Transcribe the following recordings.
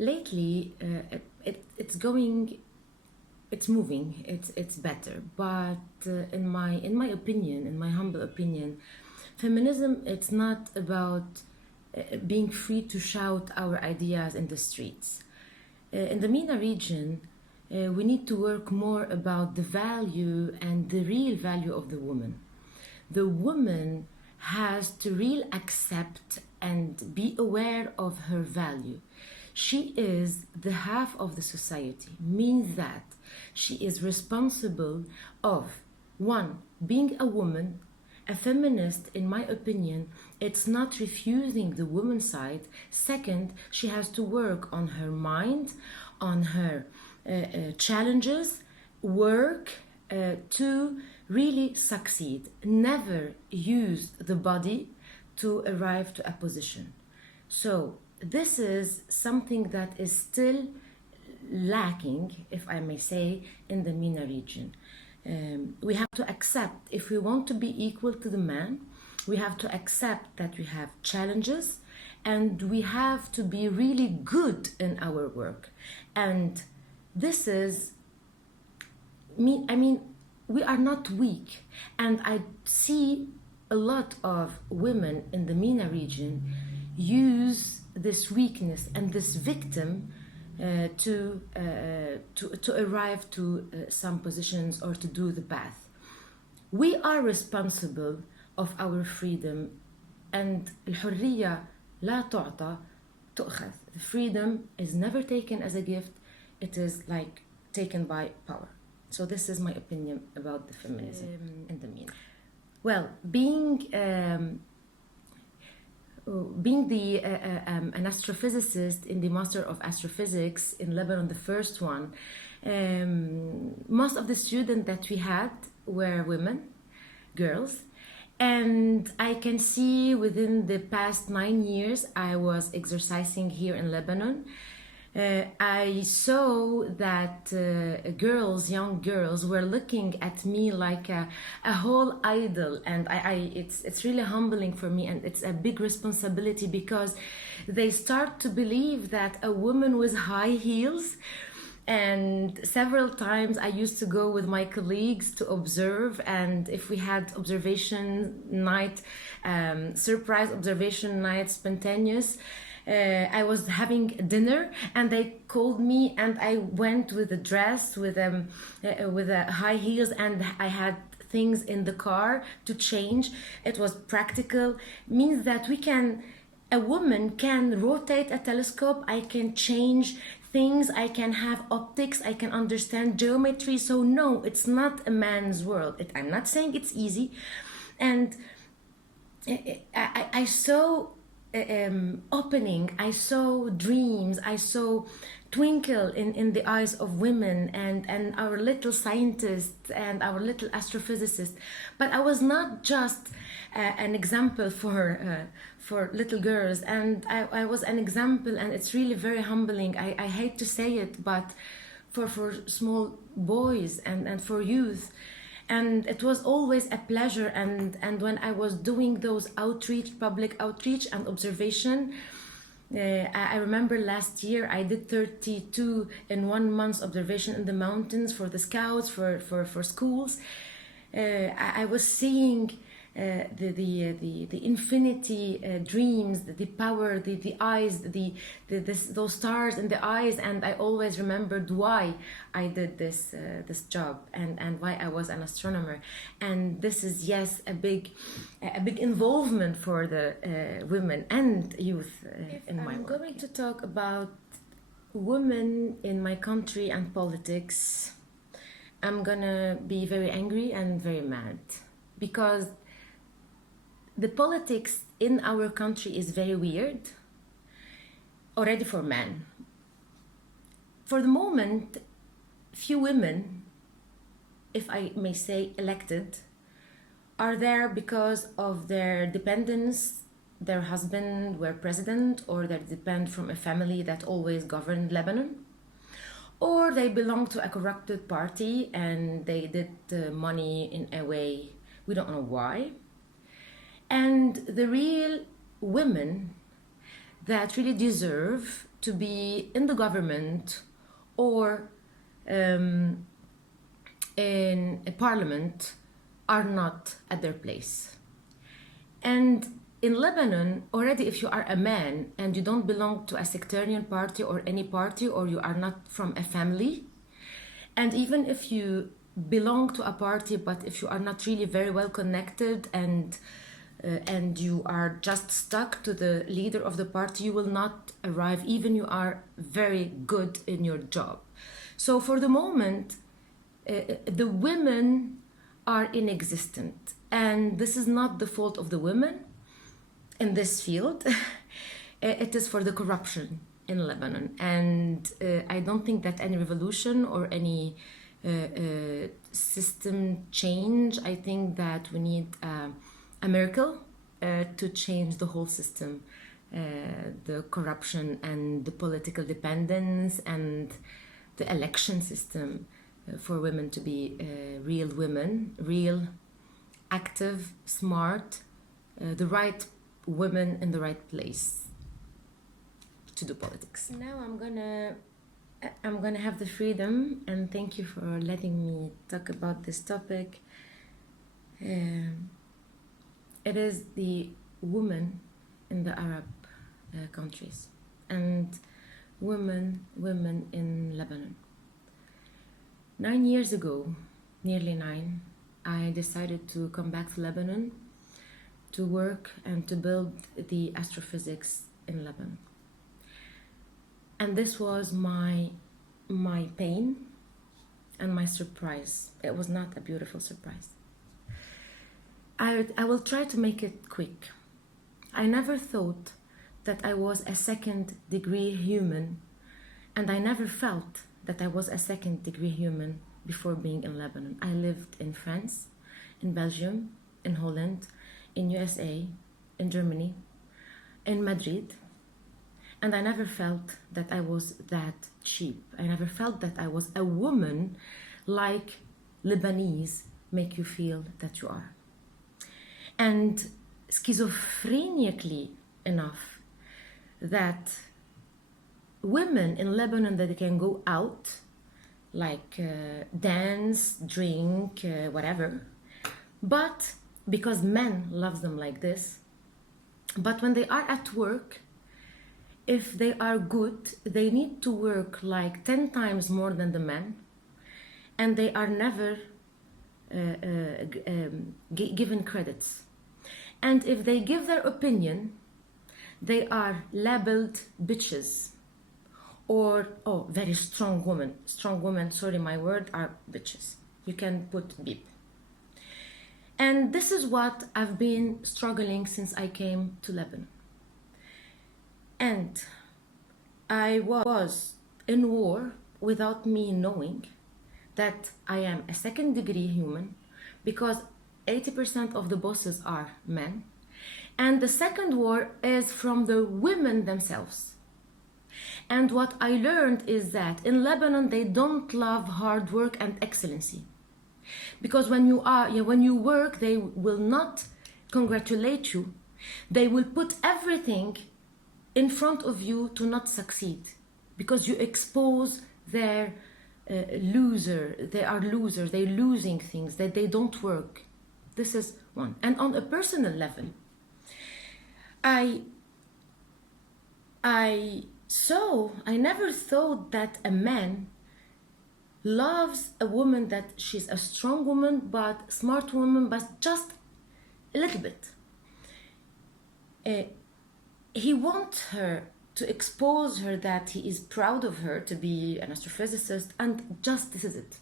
lately it's going, it's moving, it's better. But in my opinion, in my humble opinion, feminism, it's not about being free to shout our ideas in the streets. In the MENA region, we need to work more about the value and the real value of the woman. The woman has to really accept and be aware of her value. She is the half of the society, means that she is responsible of one, being a woman. A feminist, in my opinion, it's not refusing the woman's side. Second, she has to work on her mind, on her challenges, work to really succeed. Never use the body to arrive to a position. So this is something that is still lacking, if I may say, in the MENA region. We have to accept, if we want to be equal to the man, we have to accept that we have challenges and we have to be really good in our work. And this is me, I mean, we are not weak. And I see a lot of women in the MENA region use this weakness and this victim to arrive to some positions or to do the path. We are responsible of our freedom, and الحرية لا تعطى تؤخذ. The freedom is never taken as a gift, it is like taken by power. So this is my opinion about the feminism in the MENA. Well, being an astrophysicist in the Master of Astrophysics in Lebanon, the first one, most of the students that we had were women, girls. And I can see within the past 9 years I was exercising here in Lebanon. I saw that young girls were looking at me like a whole idol, and it's really humbling for me, and it's a big responsibility because they start to believe that a woman with high heels. And several times I used to go with my colleagues to observe, and if we had observation night, surprise observation night, spontaneous, I was having dinner and they called me and I went with a dress with a high heels, and I had things in the car to change. It was practical, means that a woman can rotate a telescope, I can change things, I can have optics, I can understand geometry. So no, it's not a man's world. I'm not saying it's easy. And I saw opening, I saw dreams, I saw twinkle in the eyes of women and our little scientists and our little astrophysicists. But I was not just an example for little girls, and I was an example, and it's really very humbling. I hate to say it, but for small boys and for youth. And it was always a pleasure. And when I was doing those public outreach and observation, I remember last year I did 32 in 1 month observation in the mountains for the scouts, for schools. I was seeing the infinity dreams, the power, the eyes, those stars in the eyes, and I always remembered why I did this job and why I was an astronomer. And this is, yes, a big involvement for the women and youth in my work. I'm going to talk about women in my country and politics. I'm gonna be very angry and very mad because the politics in our country is very weird already for men. For the moment, few women, if I may say, elected, are there because of their dependents, their husband were president, or they depend from a family that always governed Lebanon, or they belong to a corrupted party and they did money in a way we don't know why. And the real women that really deserve to be in the government or in a parliament are not at their place. And in Lebanon, already if you are a man and you don't belong to a sectarian party or any party, or you are not from a family, and even if you belong to a party, but if you are not really very well connected and you are just stuck to the leader of the party, you will not arrive, even you are very good in your job. So for the moment, the women are inexistent, and this is not the fault of the women in this field. It is for the corruption in Lebanon, and I don't think that any revolution or any system change, I think that we need a miracle to change the whole system, the corruption and the political dependence and the election system, for women to be real women, real, active, smart, the right women in the right place to do politics. Now I'm gonna have the freedom, and thank you for letting me talk about this topic. It is the women in the Arab countries and women in Lebanon. 9 years ago, nearly 9, I decided to come back to Lebanon to work and to build the astrophysics in Lebanon. And this was my pain and my surprise. It was not a beautiful surprise. I will try to make it quick. I never thought that I was a second-degree human, and I never felt that I was a second-degree human before being in Lebanon. I lived in France, in Belgium, in Holland, in USA, in Germany, in Madrid, and I never felt that I was that cheap. I never felt that I was a woman like Lebanese make you feel that you are. And schizophreniacally enough, that women in Lebanon, that they can go out, like dance, drink, whatever, but because men love them like this, but when they are at work, if they are good, they need to work like 10 times more than the men, and they are never given credits. And if they give their opinion, they are labeled bitches, or, oh, very strong woman. Strong women, sorry, my word, are bitches. You can put beep. And this is what I've been struggling since I came to Lebanon. And I was in war without me knowing that I am a second-degree human, because 80% of the bosses are men. And the second war is from the women themselves. And what I learned is that in Lebanon, they don't love hard work and excellency. Because when you work, they will not congratulate you. They will put everything in front of you to not succeed, because you expose their loser. They are losers. They're losing things, that they don't work. This is one. And on a personal level, I never thought that a man loves a woman, that she's a strong woman, but smart woman, but just a little bit. He wants her to expose her, that he is proud of her to be an astrophysicist, and just this is it.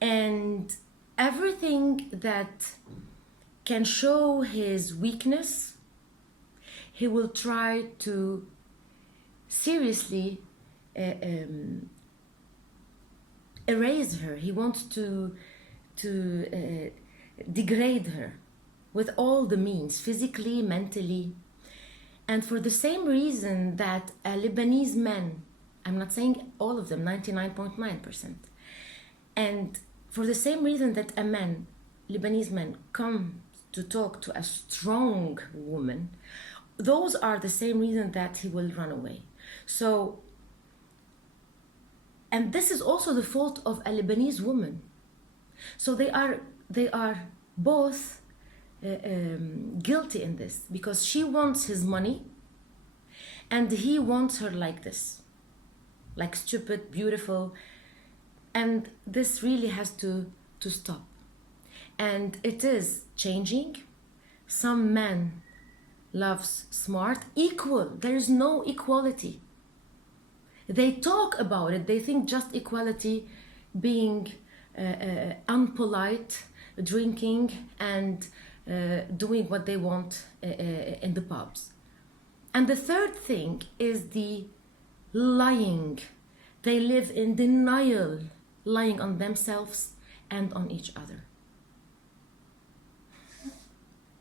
And everything that can show his weakness, he will try to seriously erase her. He wants to degrade her with all the means, physically, mentally. And for the same reason that a Lebanese man, I'm not saying all of them, 99.9%, and for the same reason that a man, Lebanese man, come to talk to a strong woman, those are the same reason that he will run away. So, and this is also the fault of a Lebanese woman. So they are both guilty in this, because she wants his money and he wants her like this, like stupid, beautiful, and this really has to stop. And it is changing. Some men loves smart, equal. There is no equality. They talk about it. They think just equality being unpolite, drinking and doing what they want in the pubs. And the third thing is the lying. They live in denial, lying on themselves and on each other.